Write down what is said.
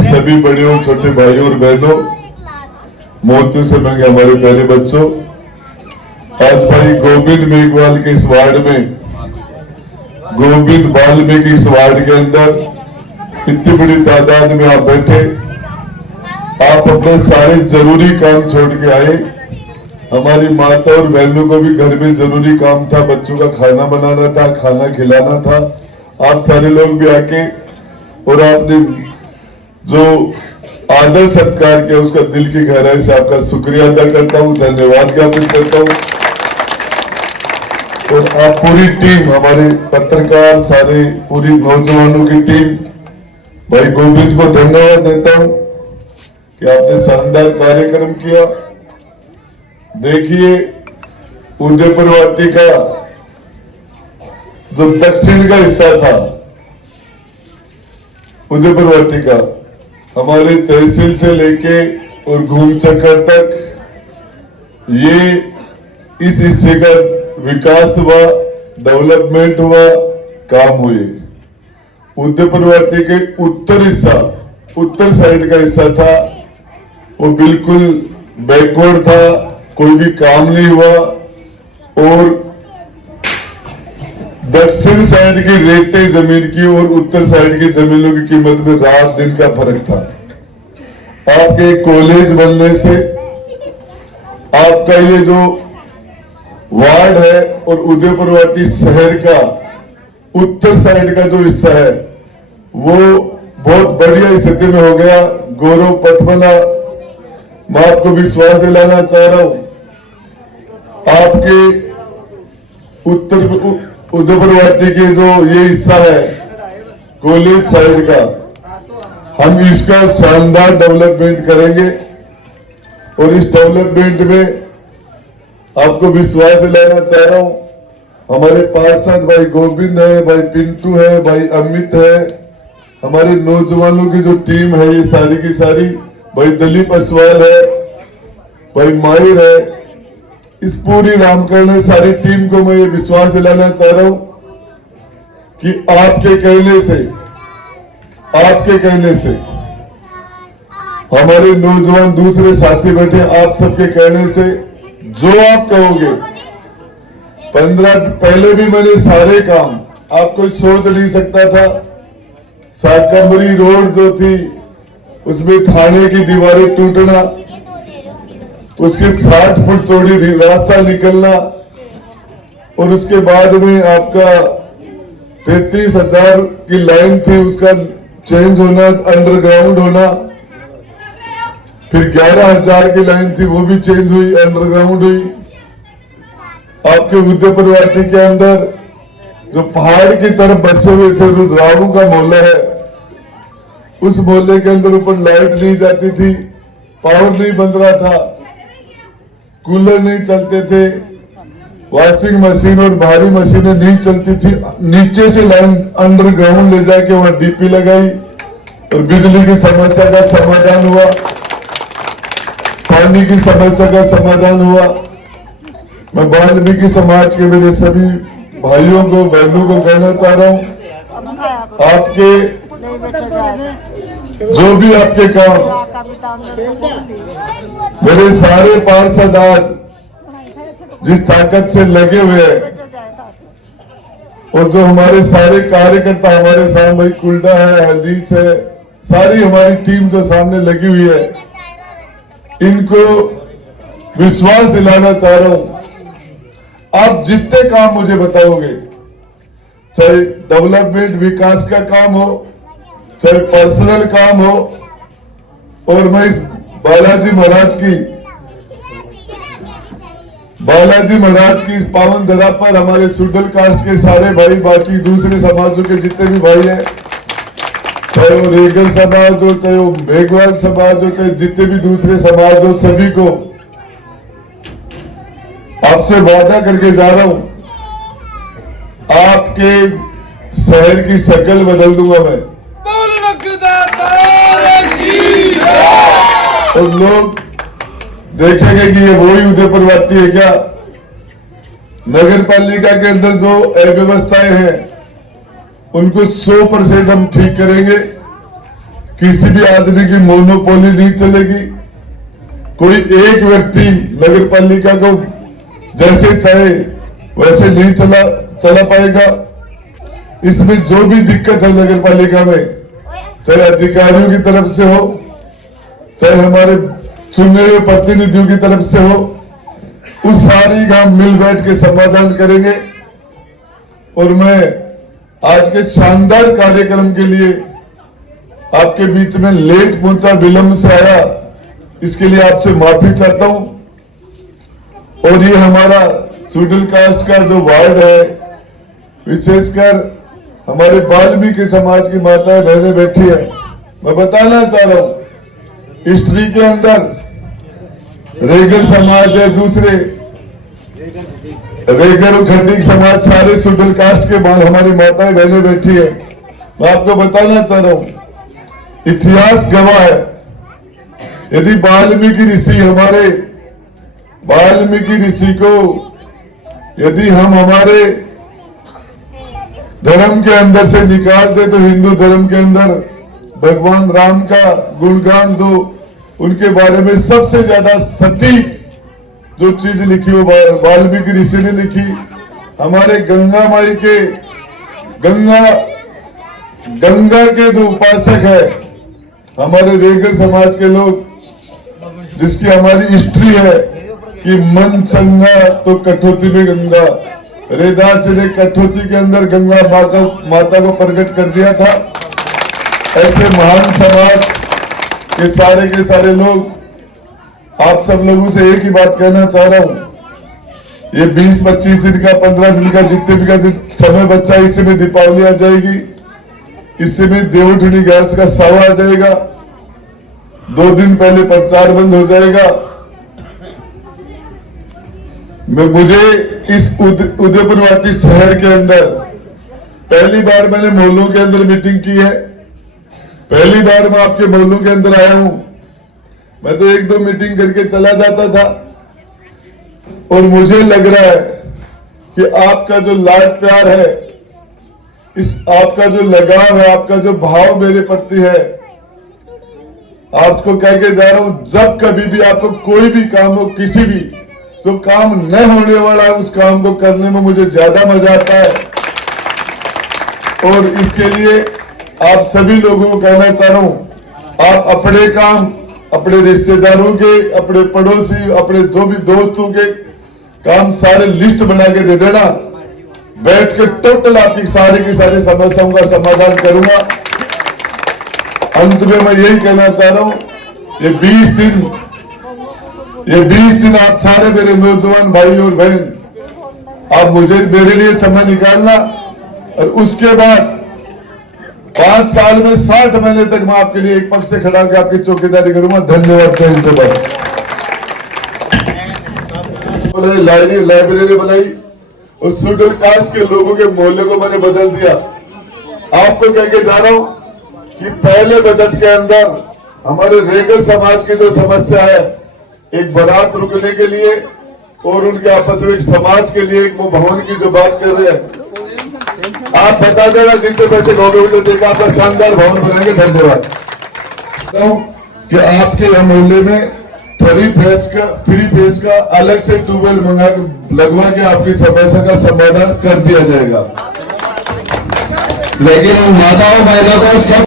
सभी बड़े और छोटे भाइयों और बहनों, मोतियों से मांगे हमारे प्यारे बच्चों, आज भाई गोविंद मेघवाल के इस वार्ड में, गोविंद वाल्मीकि इस वार्ड के अंदर इतनी बड़ी तादाद में आप बैठे, आप अपने सारे जरूरी काम छोड़ के आए। हमारी माता और बहनों को भी घर में जरूरी काम था, बच्चों का खाना बनाना था, खाना खिलाना था। आप सारे लोग भी आके और आपने जो आदर सत्कार किया, उसका दिल की गहराई से आपका शुक्रिया अदा करता हूं, धन्यवाद ज्ञापित करता हूं। और आप पूरी टीम, हमारे पत्रकार सारे, पूरी नौजवानों की टीम, भाई गोविंद को धन्यवाद देता हूं कि आपने शानदार कार्यक्रम किया। देखिए, उदयपुर वाटिका जो दक्षिण का हिस्सा था, उदयपुर वाटिका हमारे तहसील से लेके और घूमचक्कर तक, ये इस हिस्से का विकास हुआ, डेवलपमेंट हुआ, काम हुए। उदयपुर वाटिका के उत्तर हिस्सा, उत्तर साइड का हिस्सा था, वो बिल्कुल बैकवर्ड था, कोई भी काम नहीं हुआ। और दक्षिण साइड की रेते जमीन की और उत्तर साइड की जमीनों की कीमत में रात दिन का फर्क था। आपके कॉलेज बनने से आपका ये जो वार्ड है और उदयपुर वाटी शहर का उत्तर साइड का जो हिस्सा है, वो बहुत बढ़िया स्थिति में हो गया, गौरव पथ बना। मैं आपको विश्वास दिलाना चाह रहा हूं, आपके उत्तर उदयपुर वाटी के जो ये हिस्सा है कॉलेज साइड का, हम इसका शानदार डेवलपमेंट करेंगे। और इस डेवलपमेंट में आपको विश्वास दिलाना चाह रहा हूं, हमारे पार्षद भाई गोविंद है, भाई पिंटू है, भाई अमित है, हमारे नौजवानों की जो टीम है ये सारी की सारी, भाई दिलीप असवाल है, भाई माहिर है, इस पूरी रामकर्ण सारी टीम को मैं ये विश्वास दिलाना चाह रहा हूं कि आपके कहने से हमारे नौजवान दूसरे साथी बैठे, आप सबके कहने से जो आप कहोगे, 15 पहले भी मैंने सारे काम, आप कोई सोच नहीं सकता था। साकंबरी रोड जो थी उसमें थाने की दीवारें टूटना, उसके 60 फुट चौड़ी रास्ता निकलना, और उसके बाद में आपका 33,000 की लाइन थी, उसका चेंज होना, अंडरग्राउंड होना। फिर 11,000 की लाइन थी, वो भी चेंज हुई, अंडरग्राउंड हुई। आपके उदयपुर वाटी के अंदर जो पहाड़ की तरफ बसे हुए थे, रुद्राऊ का मोहल्ला है, उस मोहल्ले के अंदर ऊपर लाइट नहीं जाती थी, पावर नहीं बन रहा था, कूलर नहीं चलते थे, वॉशिंग मशीन और भारी मशीनें नहीं चलती थी। नीचे से लाइन अंडरग्राउंड ले जाके वहां डीपी लगाई और बिजली की समस्या का समाधान हुआ, पानी की समस्या का समाधान हुआ। मैं वाल्मीकि समाज के मेरे सभी भाइयों को, बहनों को कहना चाह रहा हूं, आपके जो भी आपके काम, मेरे सारे पार्षद आज जिस ताकत से लगे हुए हैं, और जो हमारे सारे कार्यकर्ता हमारे सामने, भाई कुल्डा है, हदीस है, सारी हमारी टीम जो सामने लगी हुई है, इनको विश्वास दिलाना चाह रहा हूं, आप जितने काम मुझे बताओगे, चाहे डेवलपमेंट विकास का काम हो, चाहे पर्सनल काम हो, और मैं इस बालाजी महाराज की इस पावन धरा पर हमारे शुडल कास्ट के सारे भाई, बाकी दूसरे समाजों के जितने भी भाई हैं, चाहे वो रेगल समाज हो, चाहे वो मेघवाल समाज हो, चाहे जितने भी दूसरे समाज हो, सभी को आपसे वादा करके जा रहा हूं, आपके शहर की शक्ल बदल दूंगा मैं। और लोग देखेंगे कि ये वही उदयपुर वाटी है क्या। नगर पालिका के अंदर जो अव्यवस्थाएं हैं उनको 100% हम ठीक करेंगे। किसी भी आदमी की मोनोपोली नहीं चलेगी। कोई एक व्यक्ति नगर पालिका को जैसे चाहे वैसे नहीं चला पाएगा। इसमें जो भी दिक्कत है नगर पालिका में, चाहे अधिकारियों की तरफ से हो, चाहे हमारे चुने हुए प्रतिनिधियों की तरफ से हो, उस सारी का हम मिल बैठ के समाधान करेंगे। और मैं आज के शानदार कार्यक्रम के लिए आपके बीच में लेट पहुंचा, विलंब से आया, इसके लिए आपसे माफी चाहता हूं। और ये हमारा शेड्यूल कास्ट का जो वार्ड है, विशेषकर हमारे वाल्मीकि समाज की माताएं बहनें बैठी है, मैं बताना चाह रहा हूं, हिस्ट्री के अंदर रेगर समाज है, दूसरे रेगर और खंडिक समाज, सारे शेड्यूल कास्ट के हमारी माताएं बहनें बैठी है। मैं आपको बताना चाह रहा हूं, इतिहास गवाह है, यदि वाल्मीकि ऋषि, हमारे वाल्मीकि ऋषि को यदि हम हमारे धर्म के अंदर से निकाल दे, तो हिंदू धर्म के अंदर भगवान राम का गुणगान, जो उनके बारे में सबसे ज्यादा सटीक जो चीज लिखी वो वाल्मीकि ऋषि ने लिखी। हमारे गंगा माई के गंगा के जो उपासक है हमारे रेगर समाज के लोग, जिसकी हमारी हिस्ट्री है कि मन चंगा तो कठौती में गंगा, रेदास जी ने कठौती के अंदर गंगा माता को प्रकट कर दिया था। ऐसे महान समाज के सारे लोग, आप सब लोगों से एक ही बात कहना चाह रहा हूं, ये 20-25 दिन का 15 दिन का जितने भी का समय बच्चा, इससे में दीपावली आ जाएगी, इससे में देवउठनी गैस का सावा आ जाएगा, 2 दिन पहले प्रचार बंद हो जाएगा। मुझे इस उदयपुर वाटी शहर के अंदर पहली बार मैंने मोहल्लों के अंदर मीटिंग की है, पहली बार मैं आपके मोहल्लों के अंदर आया हूं। मैं तो 1-2 मीटिंग करके चला जाता था, और मुझे लग रहा है कि आपका जो लाड प्यार है, इस आपका जो लगाव है, आपका जो भाव मेरे प्रति है, आपको कह के जा रहा हूं, जब कभी भी आपको कोई भी काम हो, किसी भी जो काम न होने वाला है, उस काम को करने में मुझे ज्यादा मजा आता है। और इसके लिए आप सभी लोगों को कहना चाह रहा हूं, आप अपने काम, अपने रिश्तेदारों के, अपने पड़ोसी, अपने जो भी दोस्तों के काम सारे लिस्ट बना के दे देना, बैठ के टोटल आपकी सारी की सारी समस्याओं का समाधान करूंगा। अंत में मैं यही कहना चाह रहा हूं, ये 20 दिन आप सारे मेरे नौजवान भाई और बहन, आप मेरे लिए समय निकालना, और उसके बाद 5 साल में 60 महीने तक मैं आपके लिए एक पक्ष से खड़ा होकर आपकी चौकीदारी करूंगा। धन्यवाद। जय हिंद। लाइब्रेरी बनाई और शेड्यूल कास्ट के लोगों के मोहल्ले को मैंने बदल दिया। आपको कह के जा रहा हूं कि पहले बजट के अंदर हमारे रेगर समाज की जो समस्या है, एक बारात रुकने के लिए और उनके आपस में एक समाज के लिए एक वो भवन की जो बात कर रहे हैं, आप बता देना जितने पैसे कहोगे तो देखा आपका शानदार भवन बनाएंगे। धन्यवाद। कि आपके यहाँ मोहल्ले में 3 फेज का अलग से ट्यूबवेल लगवा के आपकी समस्या का समाधान कर दिया जाएगा। लेकिन माताओं बहनों को सब